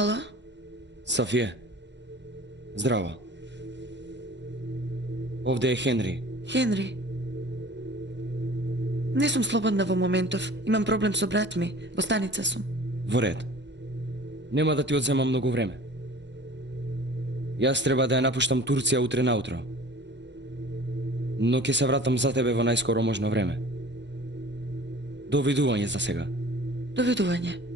Ало? Сафие, здраво. Овде е Хенри. Хенри? Не сум слободна во моментов. Имам проблем со брат ми. Во станица сум. Во ред. Нема да ти одземам многу време. Јас треба да ја напуштам Турција утре наутро. Но ќе се вратам за тебе во најскоро можно време. Довидување за сега. Довидување.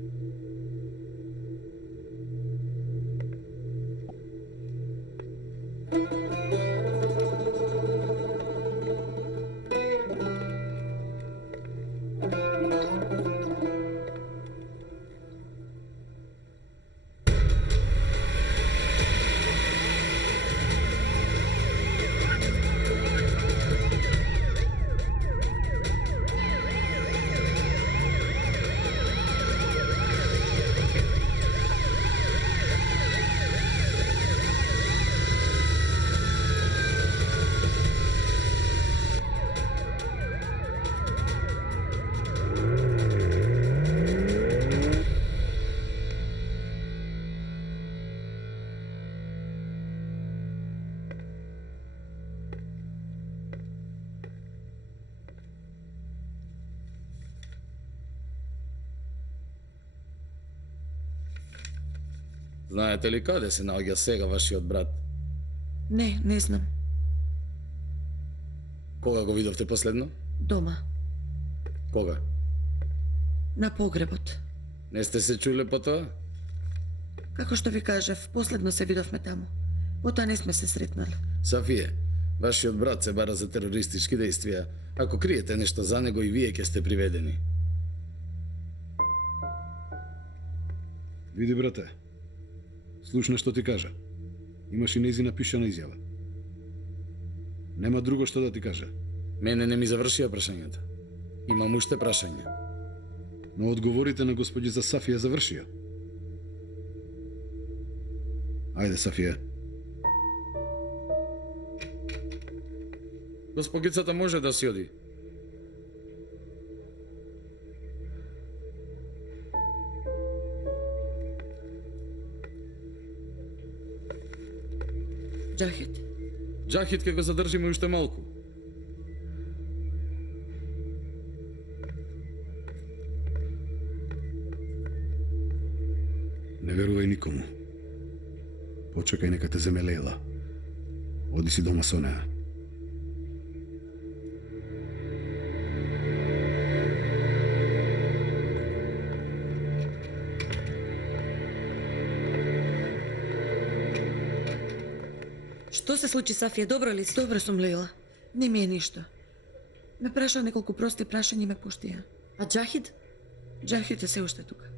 Знаете ли каде се наоѓа сега вашиот брат? Не знам. Кога го видовте последно? Дома. Кога? На погребот. Не сте се чуле по тоа? Како што ви кажав, последно се видовме таму. Потоа не сме се сретнали. Сафие, вашиот брат се бара за терористички действија. Ако криете нешто за него и вие ќе сте приведени. Види, брате. Слушна што ти кажа. Имаш и нејзина пишана изјава. Нема друго што да ти кажа. Мене не ми завршија прашањата. Имам уште прашања. Но одговорите на господица Сафија завршија. Ајде, Сафија. Госпогицата може да си оди. Џахет? Џахит ќе го задржиме уште малку. Не верувај никому. Почекај нека те земе Лейла. Оди си дома со неа. Што се случи, Сафија? Добро ли си? Добро сум, Лейла. Не ми е ништо. Ме праша неколку прости прашања и ме пуштија. А Џахид? Џахет е се уште тука.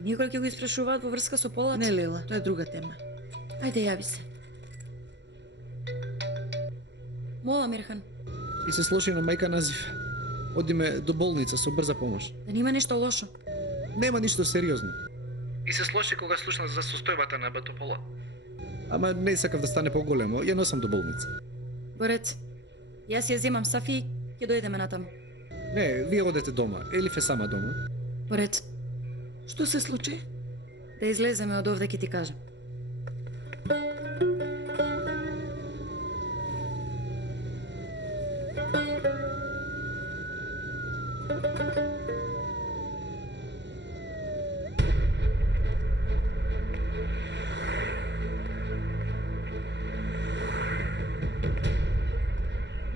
Никога ќе го испрашуваат во врска со Полат? Не, Лейла, тоа е друга тема. Ајде, јави се. Мола, Мирхан, И се сложи на мајка Назив. Одиме до болница со брза помош. да нема нешто лошо. Нема ништо сериозно. И се сложи кога слушна за состојбата на Батопола. Ама не сакав да стане поголемо, ја носам до болница. Во ред. Јас ја земам Сафи, ќе дојдеме натаму. Не, вие одете дома. Елиф е сама дома. Во ред. Што се случи? Да излеземе од овде ќе ти кажам.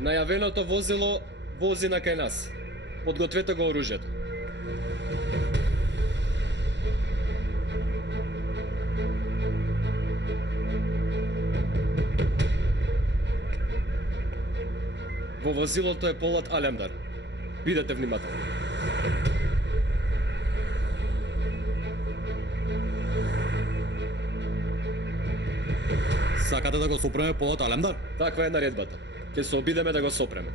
Најавеното возило вози на кај нас. Подгответе го оружјето. Во возилото е Полат Алемдар. Бидете внимателни. Сакате да го сопреме Полат Алемдар? Таква е наредбата. Ќе се обидеме да го сопреме.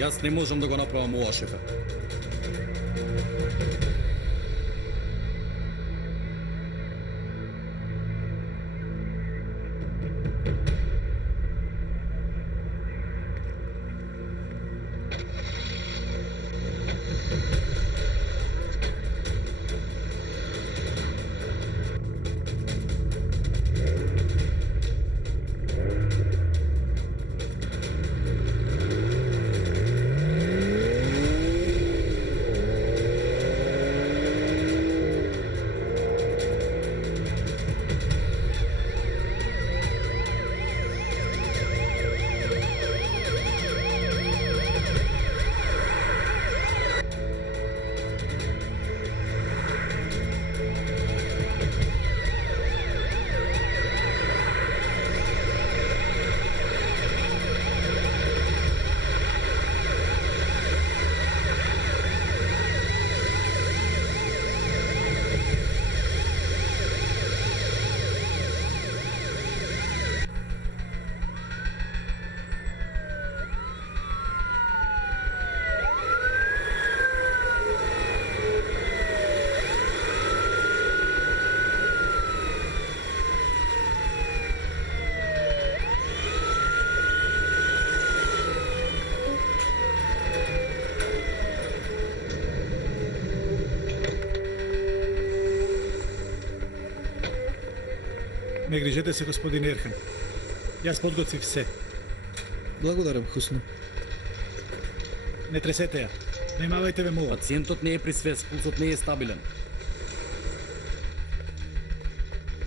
Јас не можам да го направам ова, шефе. Не грижете се, господин Ерхан. Јас подготвив се. Благодарам, Хусно. Не тресете ја. Немавајте ве молам. Пациентот не е при свест, пулсот не е стабилен.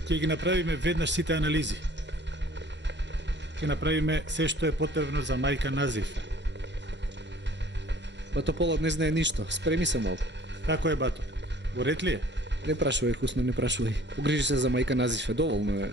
Ќе ги направиме веднаш сите анализи. Ќе направиме се што е потребно за мајка Назиф. Батополот не знае ништо. Спреми се малку. Како е бато? Во ред ли е? Не прашувај, Хусно, не прашувај. Погрижи се за мајка Назифе, доволно е.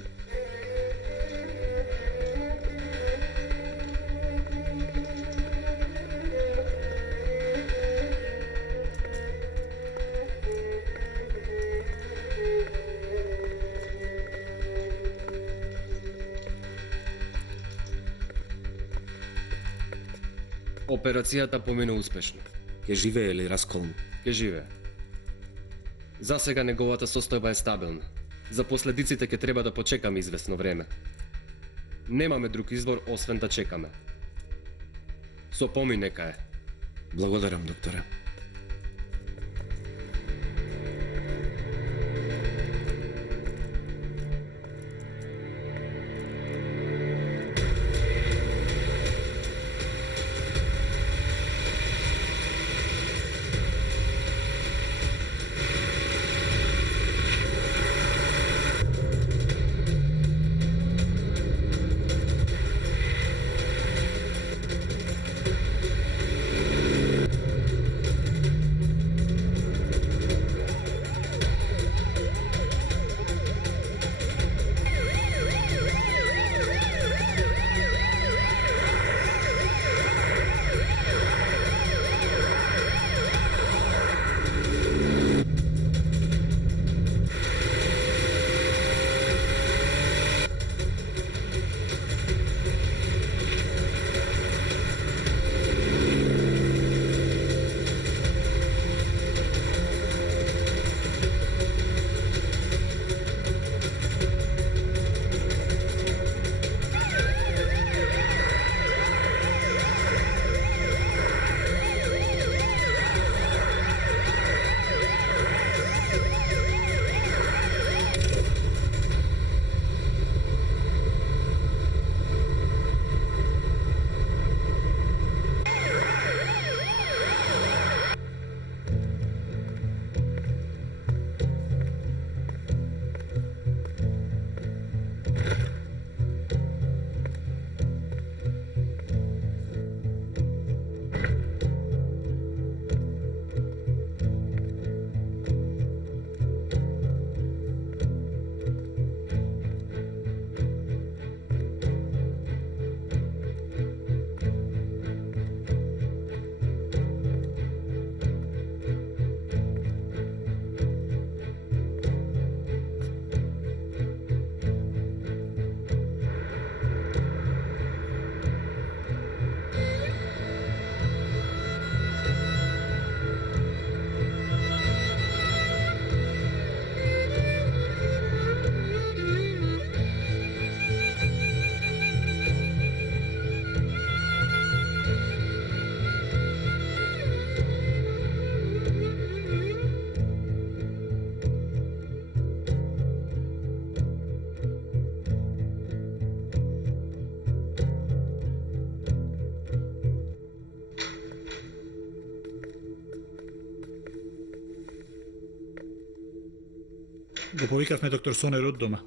Операцијата помина успешно. Ке живее или расколну? Ке живее. За сега неговата состојба е стабилна. За последиците ќе треба да почекаме известно време. Немаме друг избор освен да чекаме. Со помин нека е. Благодарам, докторе. Го повикавме доктор Сонер од дома.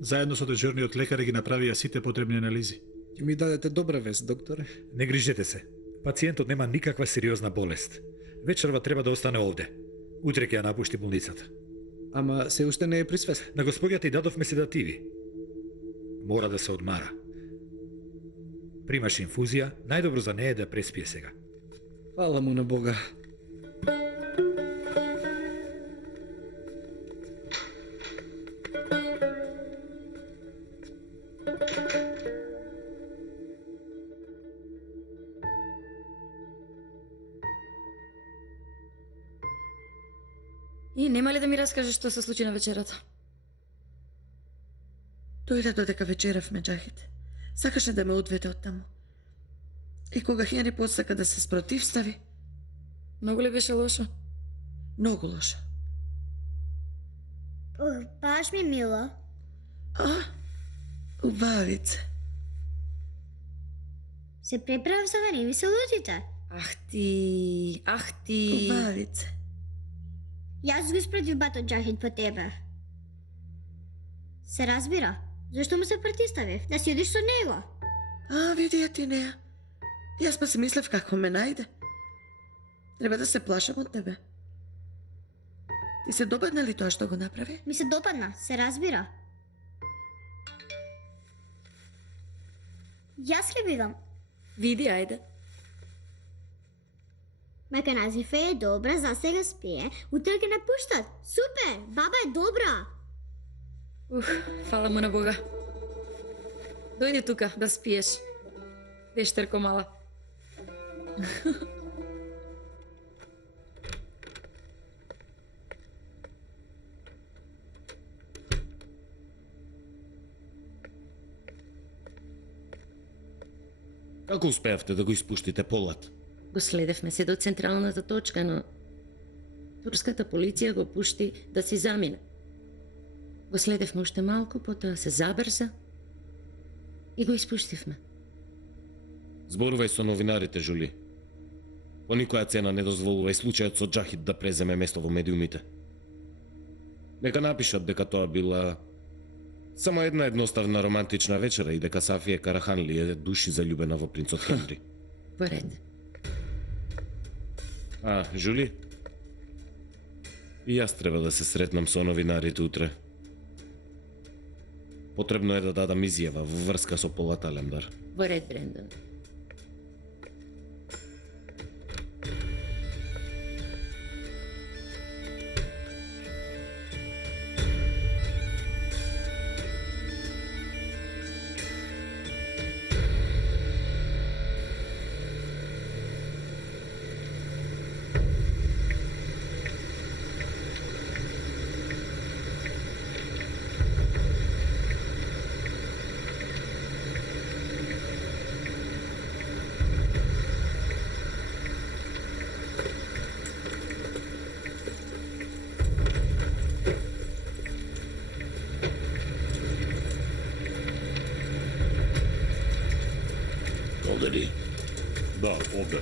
Заедно со дежурниот лекар ги направија сите потребни анализи. Ќе ми дадете добра вест, докторе. Не грижете се. Пациентот нема никаква сериозна болест. Вечерва треба да остане овде. Утре ќе ја напушти болницата. Ама се уште не е присвест. На господјата и дадовме седативи. Мора да се одмара. Примаш инфузија, најдобро за неја е да преспие сега. Фала му на Бога. И нема ли да ми раскажеш што се случи на вечерата? Дојде додека вечеравме, Джахид. Сакаше да ме одведе од таму. И кога Хенри посака да се спротивстави, Многу ли беше лошо? многу лошо. Баш ми мило. Убавице. Се преправ за да не ми се лутите. Ах ти... Убавице. Јас го спротив батот Джахид по тебе. Се разбира. Зашто му се протиставив? Да си одиш со него. Види ја ти неа. Јас па си мислев како ме најде. Треба да се плашам од тебе. Ти се допадна ли тоа што го направи? Ми се допадна, се разбира. Јас ли бидам? Види, ајде. Маканазифе е добра, за сега спие. Утре ќе напуштат. Супер! Баба е добра! Фала му на Бога. Дојди тука да спиеш. Дештерко мала. Како успеавте да го испуштите полат? Го следевме се до централната точка, но турската полиција го пушти да си замине. Го следевме уште малку, потоа се забрза и го испуштивме. Зборувај со новинарите, Жули. По никоја цена не дозволувај случајот со Джахид да преземе место во медиумите. Нека напишат дека тоа била само една едноставна романтична вечера и дека Сафија Караханли е души заљубена во принцот Хенри. Во ред. Жули? И јас треба да се сретнам со новинарите утре. Потребно е да дадам изјава во врска со Полат Алемдар. Во ред, Брендон. Да, овде.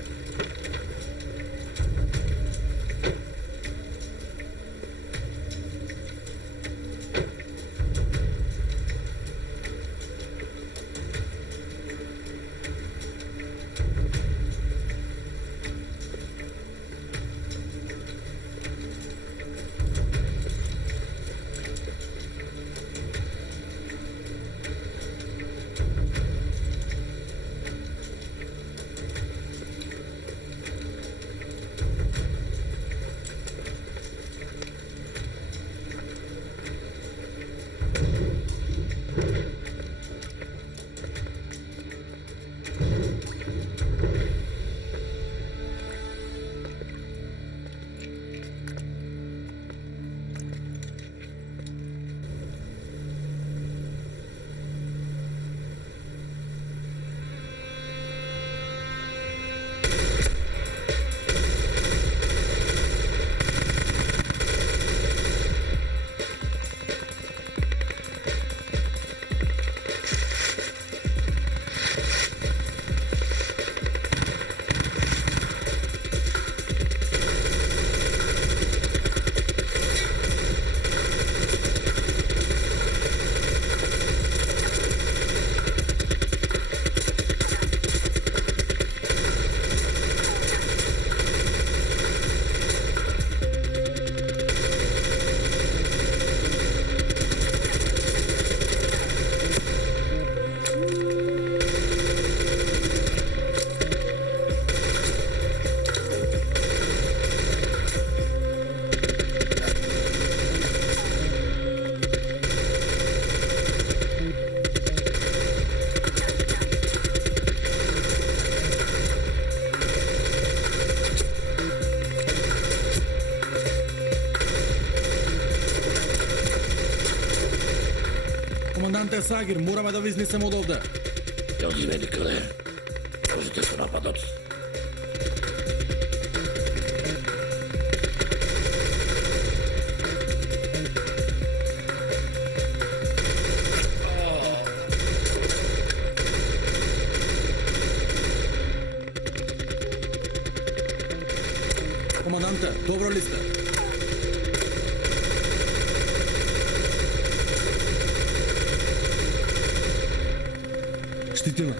е Сагир, мораме да ви изнесеме од овде. Ја ги веди каде. Кажете со нападот. Команданте, добро ли сте? Штити ме.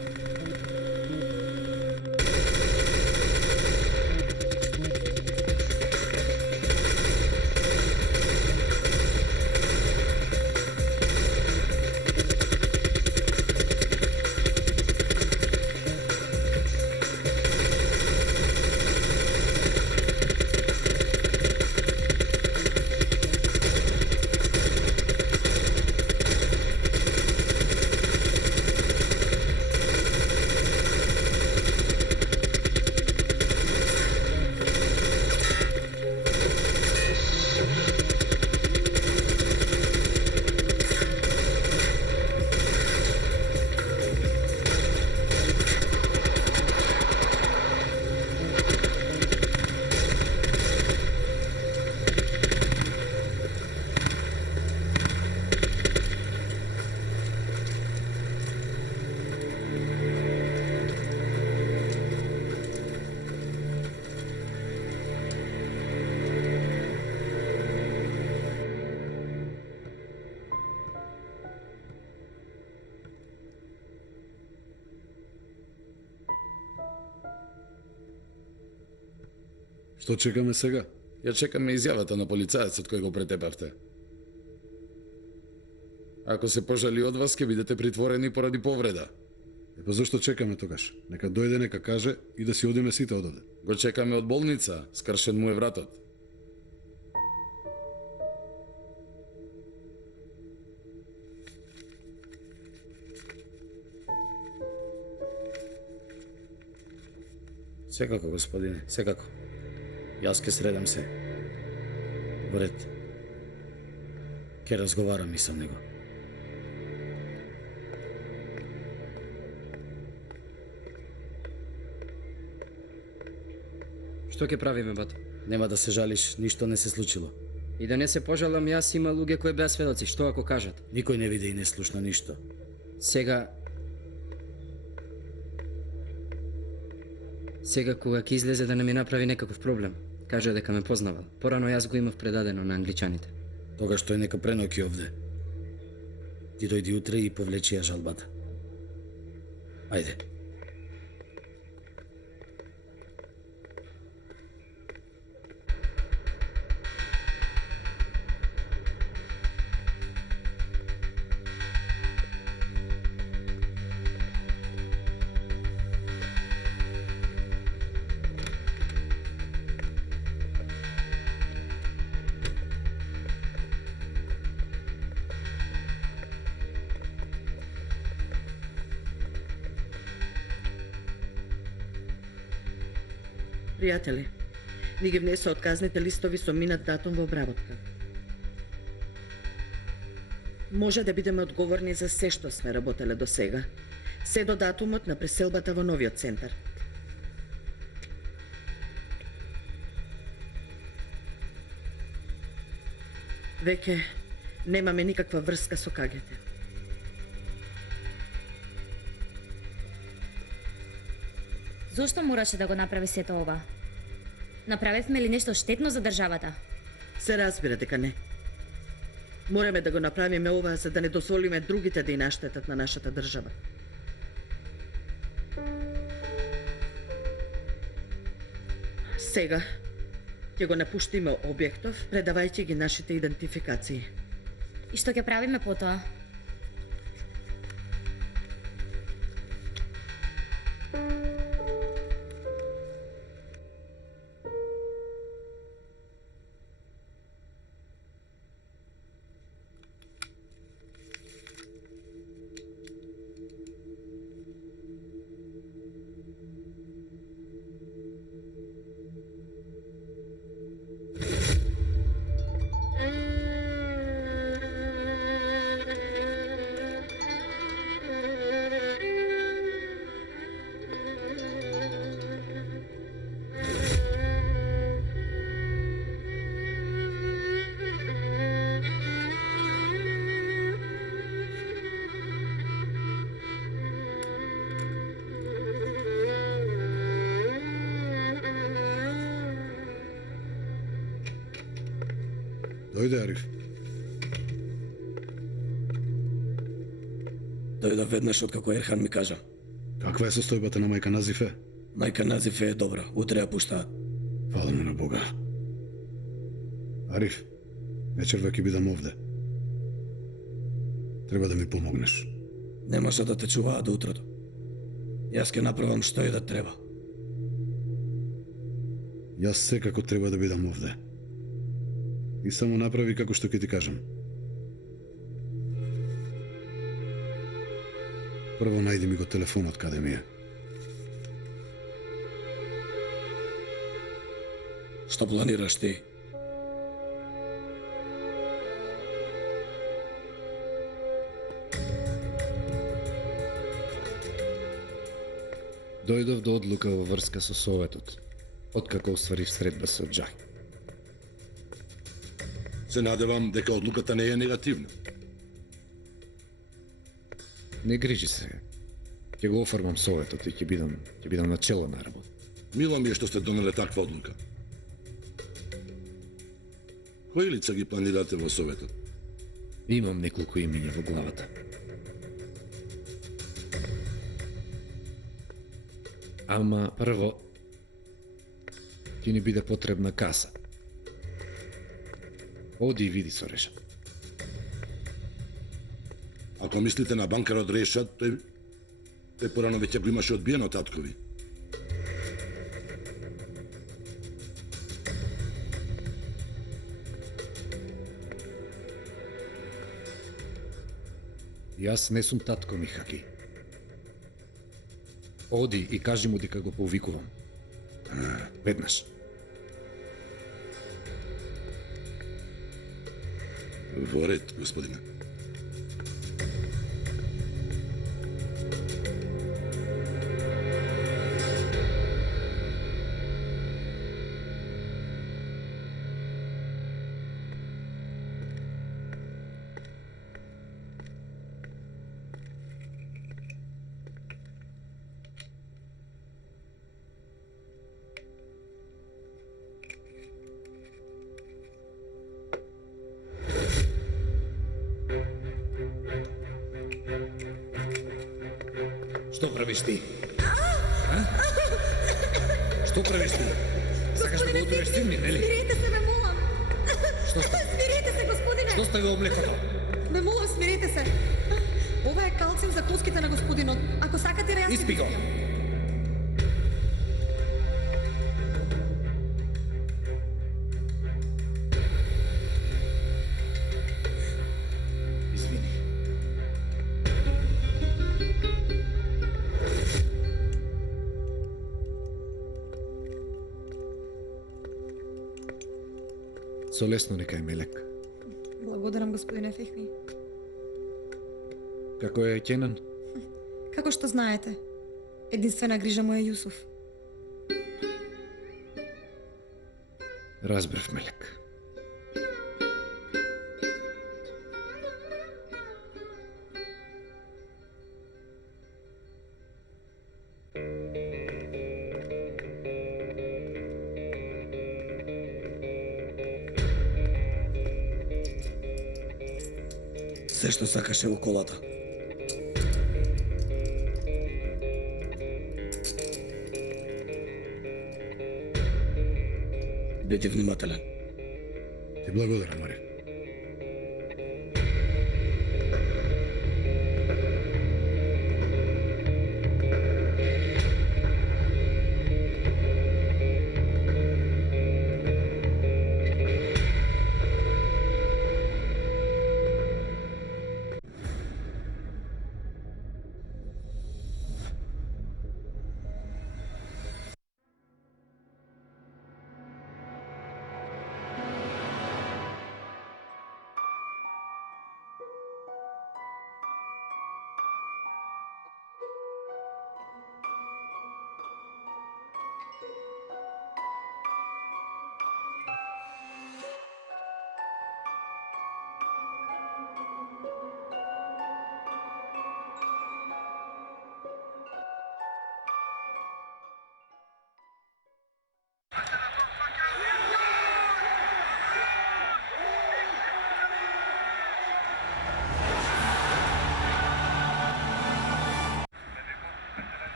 Што чекаме сега? Ја чекаме изјавата на полицаецот кој го претепавте. Ако се пожали од вас, ќе бидете притворени поради повреда. Па зошто чекаме тогаш? Нека дојде, нека каже и да си одиме сите од овде. Го чекаме од болница, скршен му е вратот. Секако, господине, секако. Јас ке средам се. Во ред. Ке разговарам и со него. Што ќе правиме, бат? Нема да се жалиш, ништо не се случило. И да не се пожалам, јас има луѓе кои беа сведоци, што ако кажат? Никој не виде и не слушна ништо. Сега кога ќе излезе да не ми направи некаков проблем, кажа дека ме познавал. Порано јас го имав предадено на англичаните. Тогаш тој нека преноќи овде. Ти дојди утре и повлечи ја жалбата. Ајде. Пријатели, ни ги внесе отказните листови со минат датум во обработка. Може да бидеме одговорни за се што сме работеле до сега, се до датумот на преселбата во новиот центар. Веќе немаме никаква врска со КГТ. Зошто мораше да го направи сето ова? Направивме ли нешто штетно за државата? Се разбира дека не. Мораме да го направиме ова за да не дозволиме другите да и наштетат на нашата држава. Сега ќе го напуштиме објектов, предавајќи ги нашите идентификации. И што ќе правиме потоа? Дојде, Ариф. Дојдов веднаш откако Ерхан ми кажа. Каква е состојбата на мајка Назифе? Мајка Назифе е добра, утре ја пуштаат. Фала му на Бога. Ариф, вечерва ќе бидам овде. Треба да ми помогнеш. Не може да те чуваат до утрото. Јас ќе направам што и да треба. Јас секако треба да бидам овде. И само направи како што ќе ти кажам. Прво најди ми го телефонот каде ми е. Што планираш ти? Дојдов до одлука во врска со Советот, откако остварив средба со Џахид. Се надевам дека одлуката не е негативна. Не грижи се. Ќе го оформам Советот и ќе бидам начело на работа. Мило ми е што сте донеле таква одлука. Кои лица ги планирате во Советот? Имам неколку имиња во главата. Ама прво ќе ни биде потребна каса. Оди и види со Решат. Ако мислите на банкарот Решат, тој порано веќе го имаше одбиено таткови. Јас не сум татко ми, Хаки. Оди и кажи му дека го повикувам. Веднаш. Во ред, господине. Што правиш ти? Што правиш ти? Сакаш да го одуреш син ми, нели? Смирете се, ме молам. Што става? Смирете се, господине. Што стави во млекото? Ме молам, смирете се. Ова е калциум за коските на господинот. Ако сакате, јас... Испи го. Извини. Со лесно нека е Мелек. Благодарам, господине Фехми. Како е Кенан? Како што знаете, единствена грижа му е Јусуф. Разбрав, Мелек. Се што сакаше во колата. Биди внимателен. Ти благодарам, Ариф.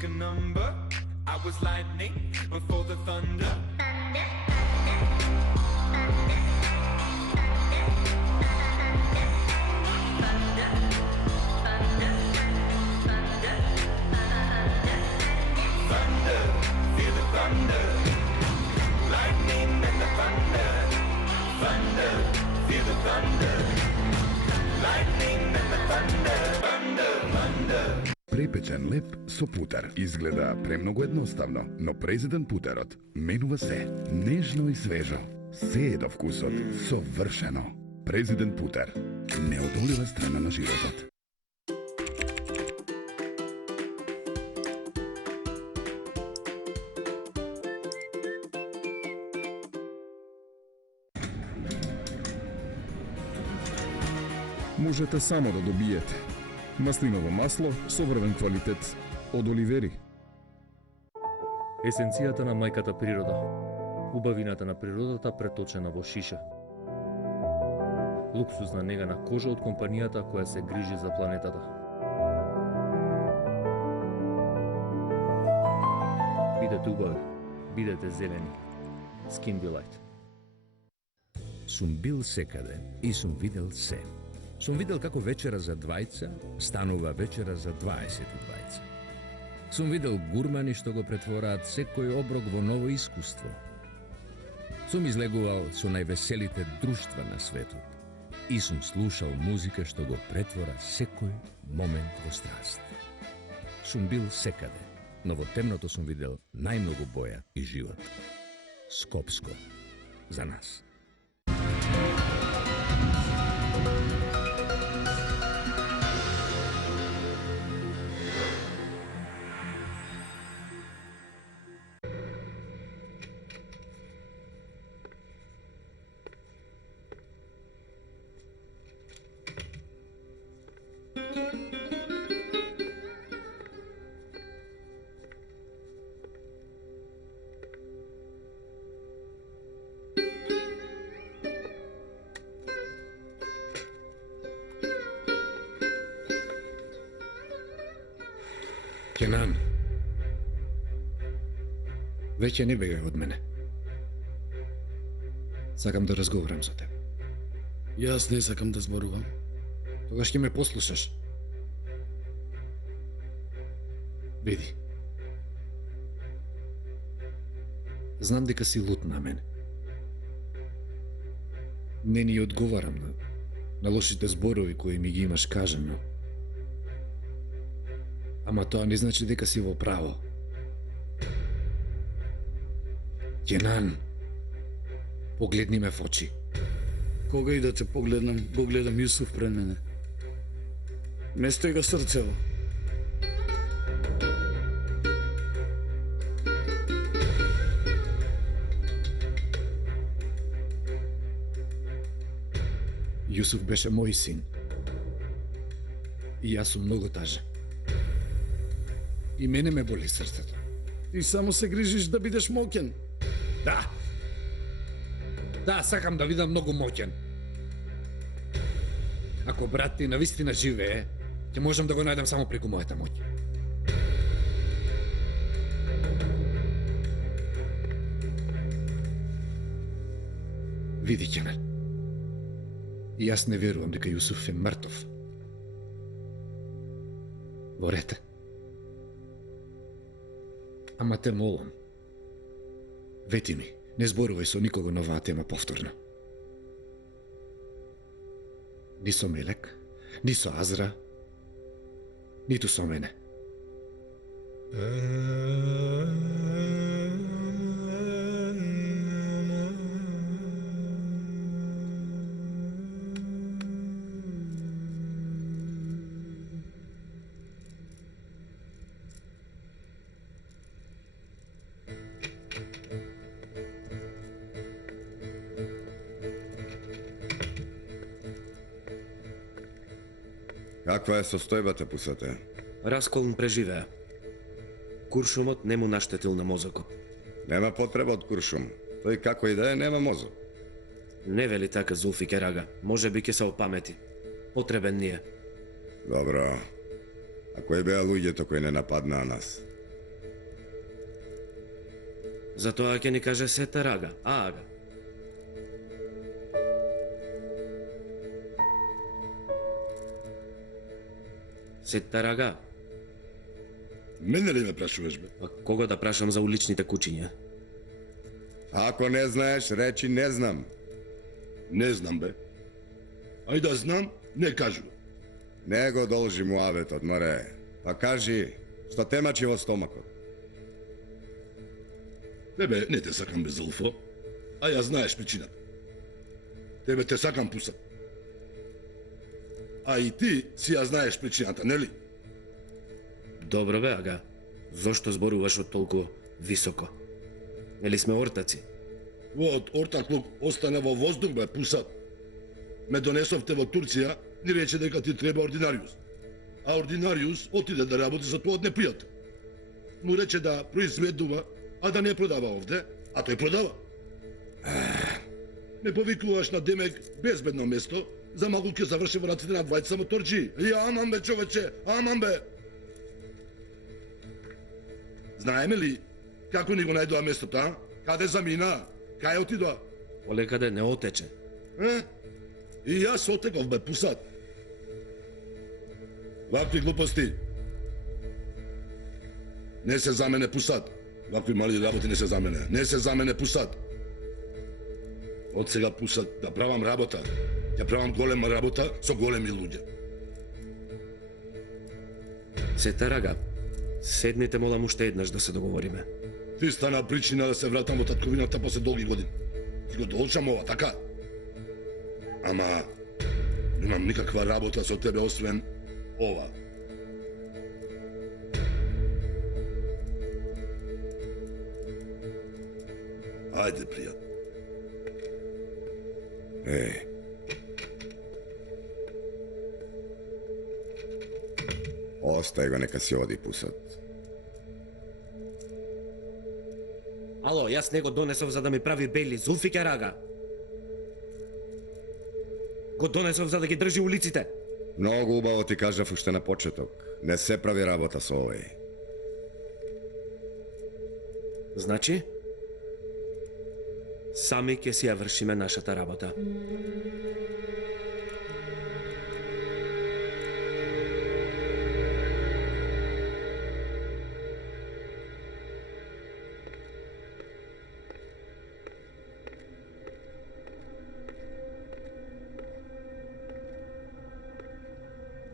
pick a number. I was lightning before the thunder. Препечен леп со путер изгледа премногу едноставно, но президент путерот менува се, нежно и свежо. Се е до вкусот, совршено. Президент путер, неодолива страна на животот. Можете само да добиете маслиново масло со врвен квалитет од Оливери. Есенцијата на мајката природа. Убавината на природата преточена во шиша. Луксузна нега на кожа од компанијата која се грижи за планетата. Бидете убави, бидете зелени. Skin Delight. Сум бил секаде и сум видел се. Сум видел како вечера за двајца станува вечера за 22. Сум видел гурмани што го претвораат секој оброк во ново искуство. Сум излегувал со највеселите друштва на светот и сум слушал музика што го претвора секој момент во страст. Сум бил секаде, но во темното сум видел најмногу боја и живот. Скопско за нас. Кенан, веќе не бегај од мене. Сакам да разговарам со теб. Јас не сакам да зборувам. Тогаш ќе ме послушаш. Види. Знам дека си лут на мене. Не ни одговарам на лошите зборови кои ми ги имаш кажано. Ама тоа не значи дека си во право. Кенан, погледни ме в очи. Кога и да те погледнам, го гледам Јусуф пред мене. Не стега срцево. Јусуф беше мој син. И јас сум многу тажен. И мене ме боли срцето. Ти само се грижиш да бидеш моќен. Да. Да, сакам да видам многу моќен. Ако брат ти навистина живее, ќе можам да го најдам само преку мојата моќ. Види, Кенан. И јас не верувам дека Јусуф е мртов. Во ред. Ама те молам. Вети ми, не зборувај со никого на оваа тема повторно. Ни со Мелек, ни со Азра, ниту со мене. Каква е состојбата, пусате? Расколн преживеа. Куршумот не му наштетил на мозокот. Нема потреба од куршум. Тој како и да е, нема мозок. Не вели така Зулфи Керага. Може би ќе се опамети. Потребен ни е. Добро. А кои беа луѓето кои не нападнаа нас? Затоа ќе ни каже сета рага, ага. Сета рага. Мене ли ме прашуваш, бе? А кого да прашам за уличните кучиња? Ако не знаеш, речи не знам. Не знам, бе. Ај да знам, не кажу. Не го должи му аветот, море. Па кажи, што те мачи во стомакот? Тебе не те сакам без Зулфо, а ја знаеш причината. Тебе те сакам пусат. А и ти си ја знаеш причината, нели? Добро бе, ага. Зошто зборуваш од толку високо? Нели сме ортаци? Твојот ортаклук остана во воздух, бе, пусат. Ме донесовте во Турција и рече дека ти треба ординариус. А ординариус отиде да работи за твојот непријател. Му рече да произведува, а да не продава овде, а тој продава. Ме повикуваш на Демек безбедно место, за малку ќе заврши во раците на двајца моторџи. Аман бе, човече, аман бе. Знаеме ли како ни го најдоа местото, а? Каде замина? Кај отидоа? Олекаде не отече. И јас отеков, бе, пусат. Вакви глупости не се за мене, пусат. Вакви мали работи не се за мене. Не се за мене, пусат. Од сега, пусат, да правам работа. Ја правам голема работа со големи луѓе. Сета рага, седнете молам уште еднаш да се договориме. Ти стана причина да се вратам во татковината после долги години. Ти го должам ова, така? Ама, немам никаква работа со тебе освен ова. Ајде, пријат. Остај го, нека си оди, пусат. Ало, јас не го донесов за да ми прави бели Зулфике рага. Го донесов за да ги држи улиците. Многу убаво ти кажав уште на почеток. Не се прави работа со овој. Значи? Сами ќе си ја вршиме нашата работа.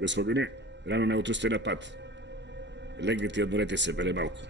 Господине, рано не утро сте на пат. Легнете и одморете се беле малку.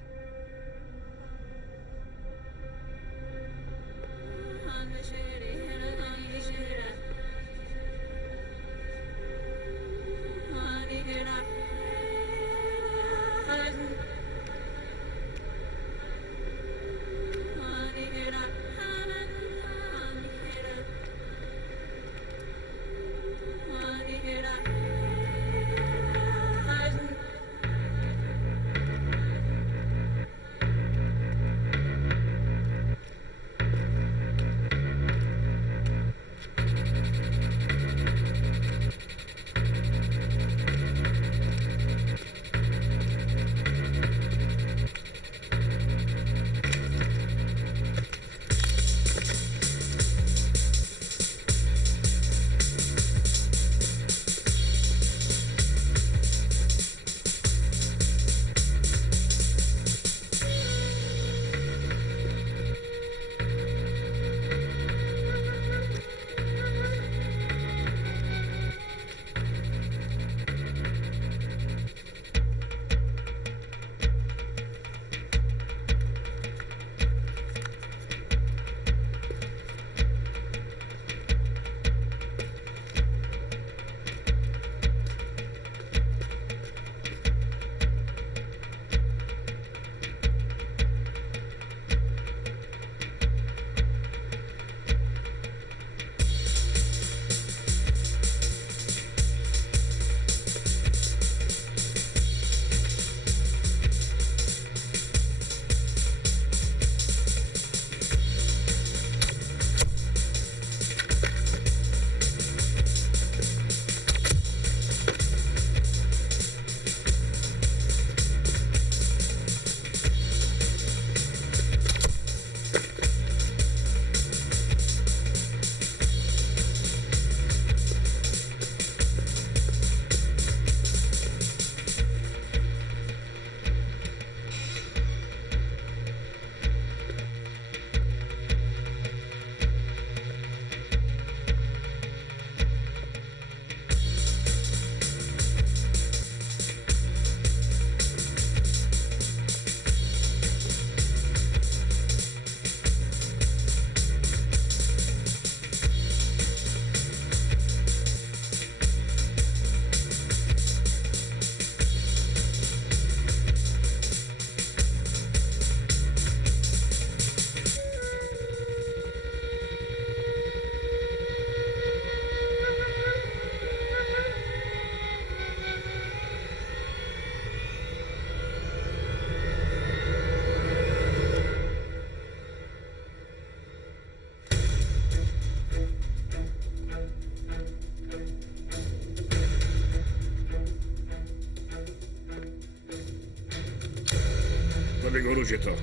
Остави го оружјето.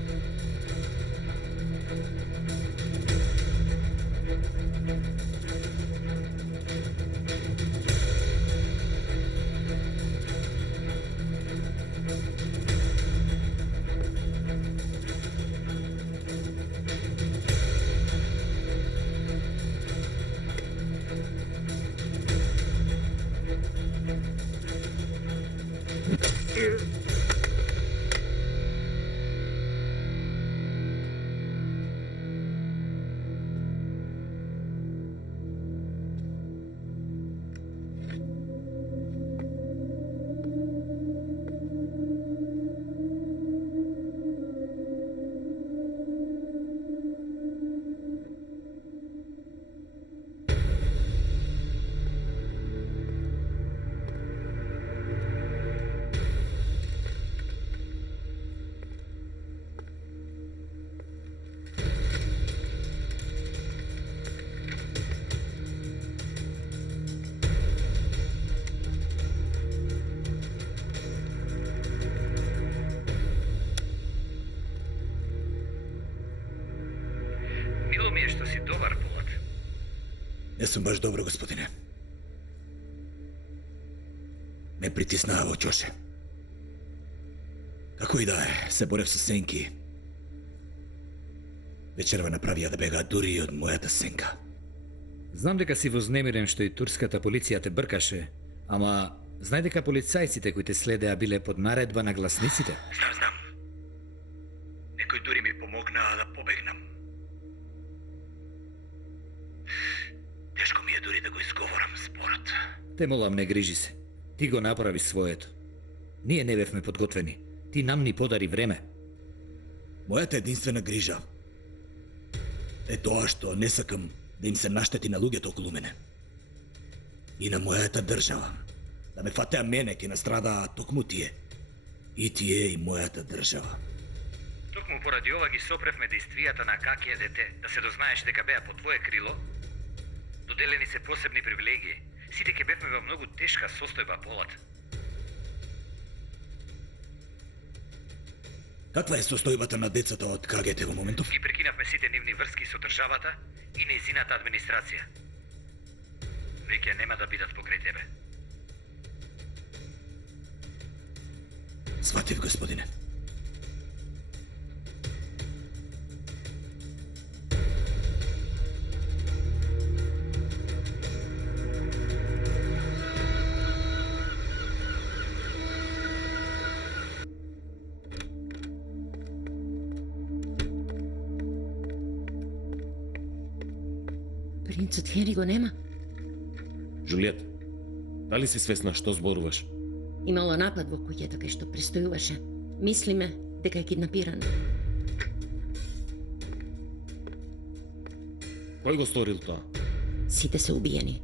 Мило ми е што си добар, Полат. Не сум баш добро, господине. Ме притиснаа во ќоше. Како и да е, се борев со сенки. Вечерва направија да бегаат дури и од мојата сенка. Знам дека си вознемирен што и турската полиција те бркаше, ама знај дека полицајците кои те следеа биле под наредба на гласниците? Знам. Некои дури ми помогнаа да побегнам. Тешко ми е дури да го изговорам зборот. Те молам, не грижи се. Ти го направи своето. Ние не бевме подготвени. Ти нам ни подари време. Мојата единствена грижа е тоа што не сакам да им се наштети на луѓето околу мене. И на мојата држава. Да ме фатеа мене, ке настрадаа токму тие. И тие и мојата држава. Токму поради ова ги сопревме действијата на КГДТ, да се дознаеш дека беа по твое крило. Доделени се посебни привилегии. Сите ке бевме во многу тешка состојба, Полат. Каква е состојбата на децата од КГТ во моментов? Ги прекинавме сите нивни врски со државата и нејзината администрација. Веќе нема да бидат покрај тебе. Сватив, господине. Принцот Хери го нема. Жулиет, дали си свесна што зборуваш? Имало напад во куќата кај што престојуваше. Мислиме дека е киднапиран. Кој го сторил тоа? Сите се убиени.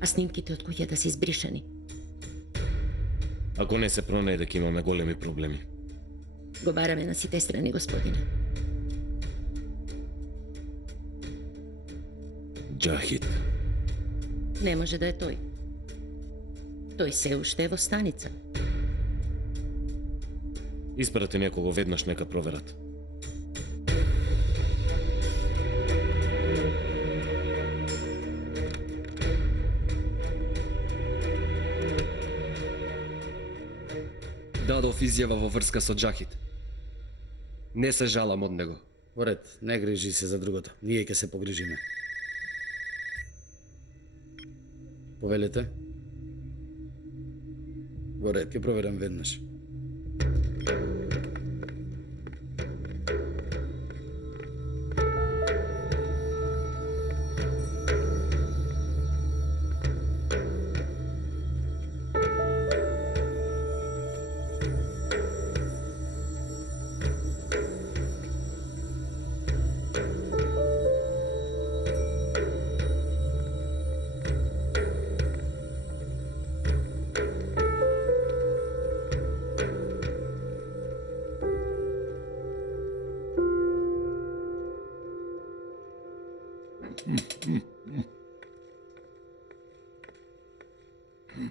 А снимките од куќата се избришани. Ако не се пронајде, ќе имаме големи проблеми. Го бараме на сите страни, господине. Џахид. Не може да е тој. Тој се уште е во станица. Испрати некого веднаш нека проверат. Дадов изјава во врска со Џахид. Не се жалам од него. Оред, не грижи се за другото. Ние ќе се погрижиме. Повелете? Во ред, ќе проверам веднаш.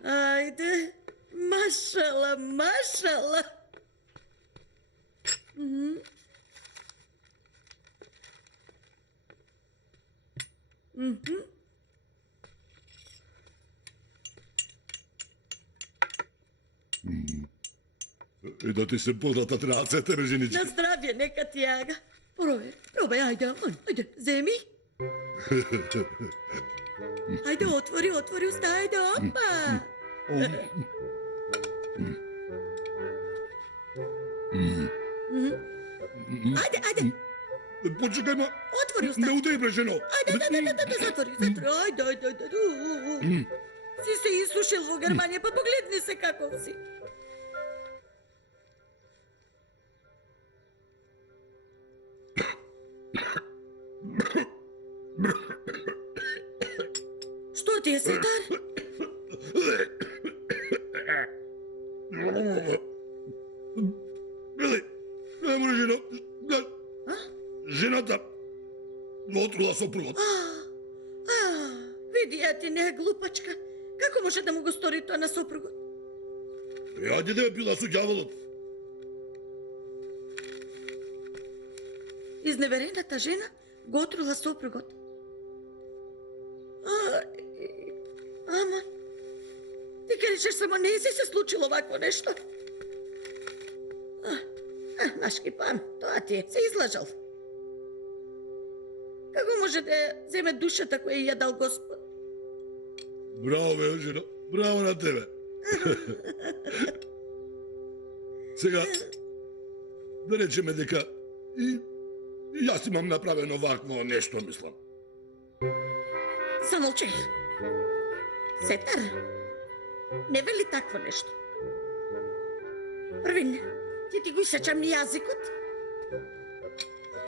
Ајде, машала, машала. Мгм. Мгм. И да ти се познатат рацете, реженичка. На здравје, нека ти Ага. Пробај, ајде, аман, ајде, земи. Ајде, отвори уста, ајде, опа. Мгм. Ајде. Почекај, ма. Отвори уста. Не удари, бре, жено. Ајде, затвори, ајде. Си се исушил во Германија, па погледни се каков си. Што ти е, Сетар? Не може, жено. Жената отрула сопругот. Види, ја ти не е глупачка. Како може да му го стори тоа на сопругот? Ајде да ја била со ѓаволот. Изневерената жена го отрула сопругот. Ама, ти ке речеш само не си се случило вакво нешто. Машки пам, тоа ти е, се излажал. Како може да ја земе душата која ја дал Господ? Браво, бе, жено. Браво на тебе. Сега, да речеме дека и јас имам направено вакво нешто, мислам. Замолчи. Сетар, не вели такво нешто. Првин, ти го исечам ни јазикот.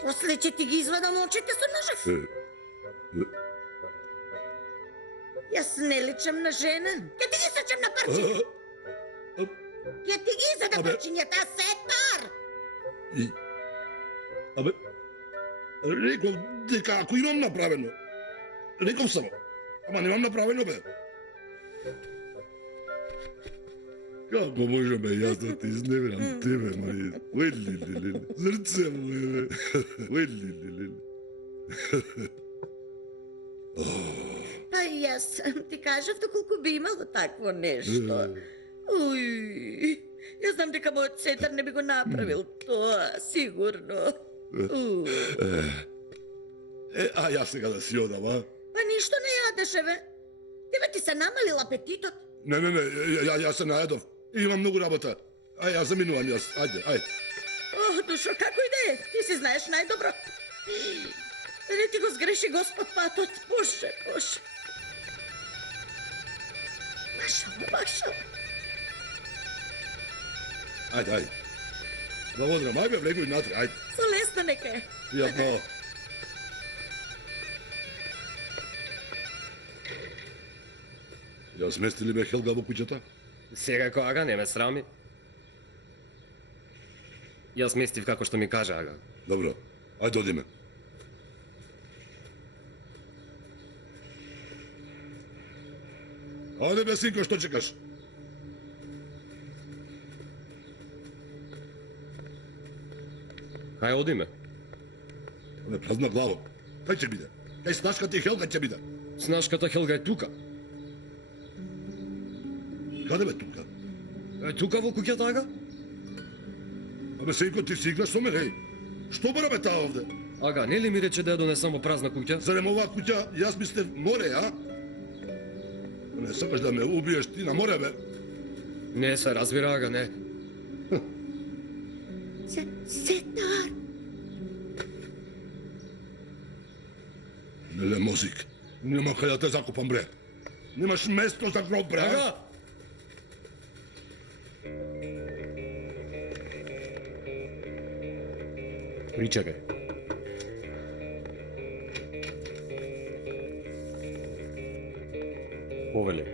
После ќе ти ги извадам очите со ножев. Јас не личам на жена. Ќе ти ги исечам на парчиња. Ќе ти ги изадам парчињата, Сетар! Абе, реков дека ако имам направено, реков само, ама немам направено, бе. Како може, бе, јас да ти изневерам тебе, Марија? Уели, зрце моје, бе. Уели. Па јас ти кажав доколку би имало такво нешто. Уј, јас знам дека мојот Сетар не би го направил тоа, сигурно. А јас сега да си одам, а? Па ништо не јадеше, бе. Тебе ти се намалил апетитот. Не, јас се најадов. Имам многу работа. Ај, јас заминувам, ајде. Душо, како и да е, ти си знаеш најдобро. Да не ти го сгреши Господ патот, Боже. Машал. Ајде. Да водрам, ајде, влегуј натре, ајде. Со лесно нека е. Пријатно. Ја смести ли бе Хелга во куќата? Секако, Ага, не ме срами. Јас местив како што ми кажа, Ага. Добро, ајде одиме. Ајде бе, синко, што чекаш? Кај одиме? Абе, празна главо. Кај ќе биде? Кај снашката и Хелга ќе биде? Снашката Хелга е тука. Каде бе тука? Е тука во куќата, Ага? Абе, синко, ти си играш со мене, еј. Што бара бе таа овде? Ага, не ли ми рече да ја донесам во празна куќа? Зарем оваа куќа, јас мислев море, а? Не сакаш да ме убиеш ти на море, бе? Не се разбира, Ага, не. Сетар! Неле мозик. Нема кај да те закопам, бре. Немаш место за гроб, бре. Ага! Причекај. Повели.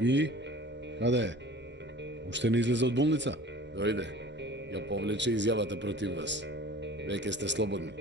И? Каде е? Уште не излезе од болница? Дојде. Ја повлече изјавата против вас. Веќе сте слободни.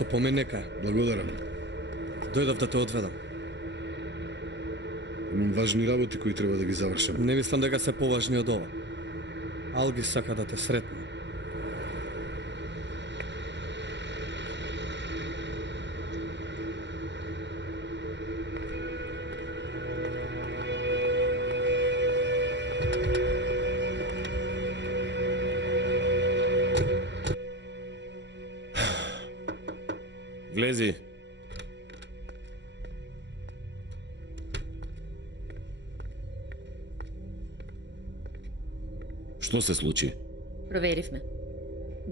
Со помен нека. Благодарам. Дојдов да те одведам. Имам важни работи кои треба да ги завршам. Не мислам дека се поважни од ова. Алги сака да те сретне. Влези. Што се случи? Проверивме.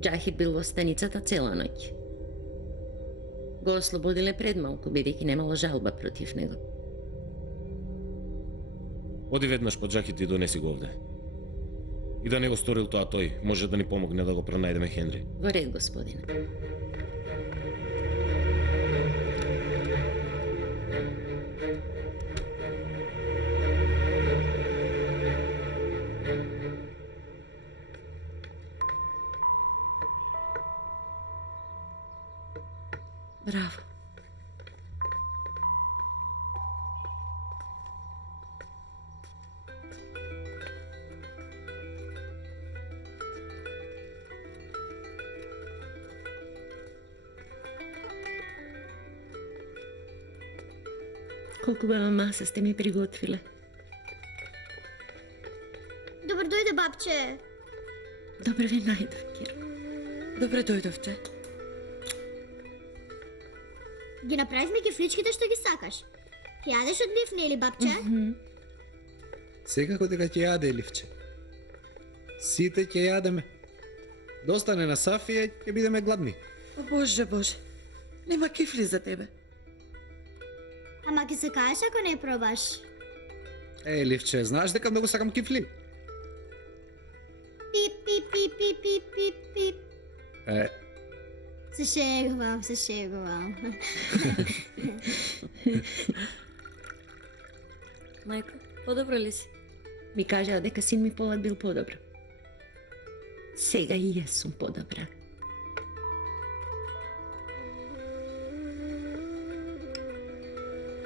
Джахид бил во станицата цела ноќ. Го ослободиле пред малку, бидејќи немало жалба против него. Оди веднаш по Джахид и донеси го овде. И да не го сторил тоа тој, може да ни помогне да го пронајдеме Хенри. Во ред, господине. Браво. Колку бела маса сте ми приготвиле. Добро дојде, бабче. Добре ви најдов, Киро. Добре дојдовте. Ги направивме кефличките што ги сакаш. Ќе јадеш од нив, нели, бабче? Секако дека ќе јаде Ливче. Сите ќе јадеме. Достане на Сафија, ќе бидеме гладни. О, Боже, Боже. Нема кифли за тебе. Ама ќе се каеш ако не пробаш. Ливче, знаеш дека многу сакам кифли? Пип, пип, пип, пип, пип, пип, пип. Се шегувам, се шегувам. Мајко, подобро ли си? Ми кажаа дека син ми Полат бил подобро. Сега и јас сум подобра.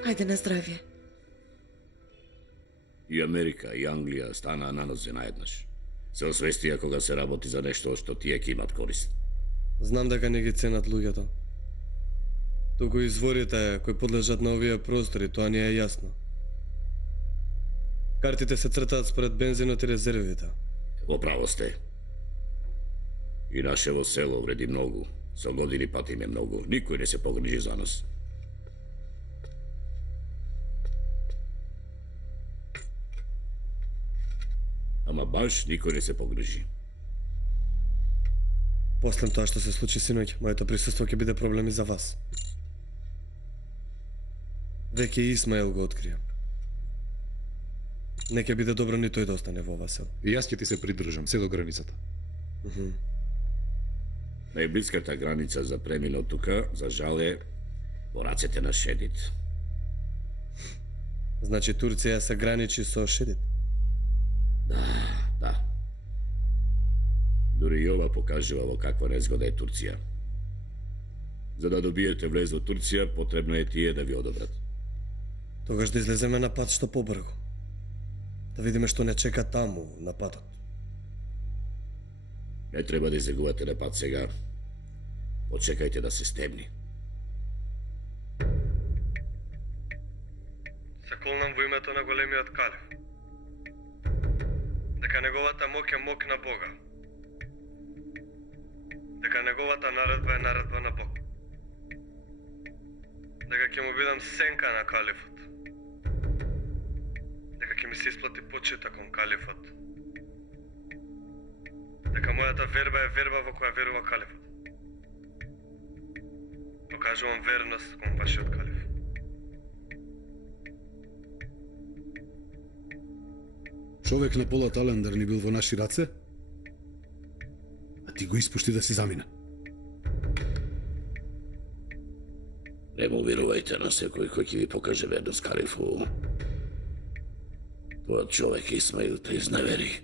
Ајде на здравје. И Америка и Англија станаа на нозе наеднаш. Се освестија кога се работи за нешто што тие ќе имат корист. Знам дека не ги ценат луѓето. Туку изворите кои подлежат на овие простори, тоа ни е јасно. Картите се цртаат според бензинот и резервите. Во право сте. И нашево село вреди многу. Со години патиме многу. Никој не се погрижи за нас. Ама баш никој не се погрижи. После тоа што се случи синоќ, моето присуство ќе биде проблем и за вас. Веќе и Исмаел го открија. Не ќе биде добро ни тој да остане во ова сел. И јас ќе ти се придржам, се до границата. Најблиската граница за преминот тука, за жал е во рацете на Шедит. Значи Турција се граничи со Шедит? Да. Дури и ова покажува во каква незгода е Турција. За да добиете влез во Турција, потребно е тие да ви одобрат. Тогаш да излеземе на пат што побрзо. Да видиме што не чека таму, на патот. Не треба да излегувате на пат сега. Почекајте да се стемни. Се колнам во името на големиот калиф. Дека неговата моќ е моќ на Бога. Дека неговата наредба е наредба на Бог. Дека ќе му бидам сенка на калифот. Дека ќе ми се исплати почита кон калифот. Дека мојата верба е верба во која верува калифот. Покажувам верност кон вашиот калиф. Човек на Полат Алендер ни бил во наши раце, а ти го испушти да си замина. Не му верувајте на секој кој ќе ви покаже верност калифу. Тој човек Исмаил те изневери.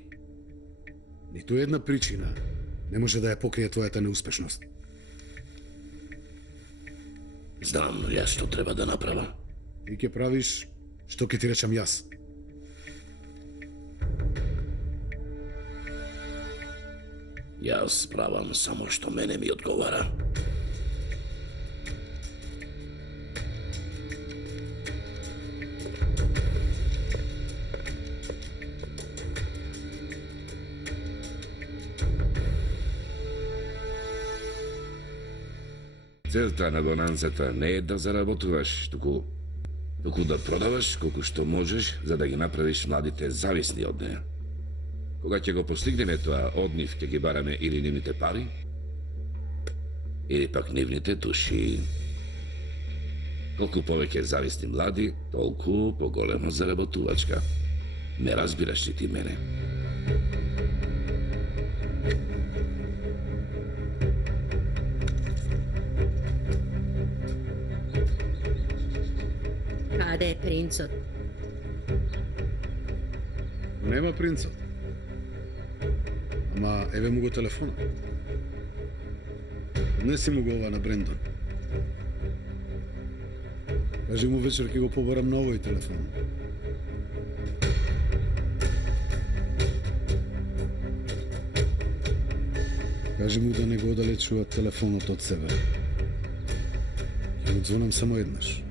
Ниту една причина не може да ја покрие твојата неуспешност. Znam ja što treba da napravim. Ti ke praviš, što ke ti rečem jas. Ja spravam samo što mene mi odgovara. Целта на бонанцата не е да заработуваш, туку да продаваш колку што можеш, за да ги направиш младите зависни од неја. Кога ќе го постигнеме тоа, од нив ќе ги бараме или нивните пари, или пак нивните души. Колку повеќе зависни млади, толку поголема заработувачка. Не разбираш ли ти мене? Каде е принцот? Нема принцот. Ама еве му го телефона. Однеси му го ова на Брендон. Кажи му вечер ќе го побарам на овој телефон. Кажи му да не го оддалечува телефонот од себе. Ќе му звонам само еднаш.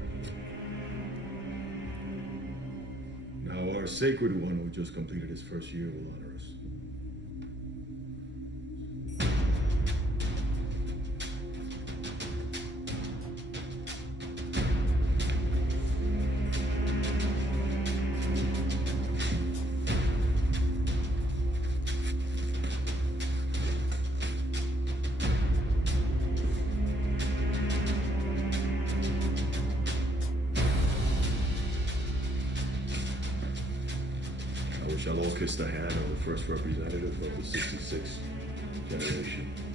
Now our sacred one who just completed his first year will honor us. I wish I'll all kiss the hand of the first representative of the 66th generation.